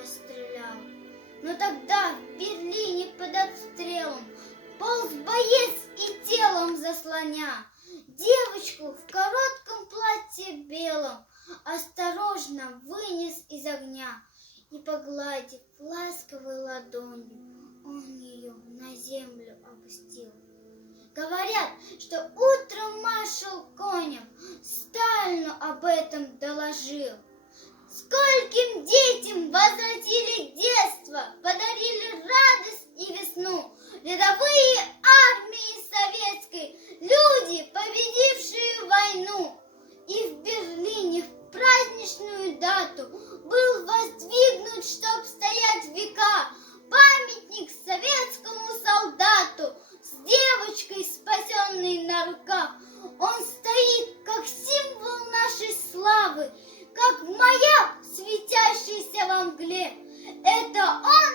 расстрелял. Но тогда в Берлине под обстрелом полз боец и телом заслоня девочку в коротком платье белом осторожно вынес из огня и, погладив ласковой ладонью, он ее на землю опустил. Говорят, что утром маршал Конев Сталину об этом доложил. Скольким детям возвратили детство, подарили радость и весну рядовые армии советской, люди, победившие войну. И в Берлине в праздничную дату был воздвигнут, чтоб стоять в века, памятник советскому солдату с девочкой, спасенной на руках. Он стоит как символ нашей славы, как маяк, светящийся во мгле. Это он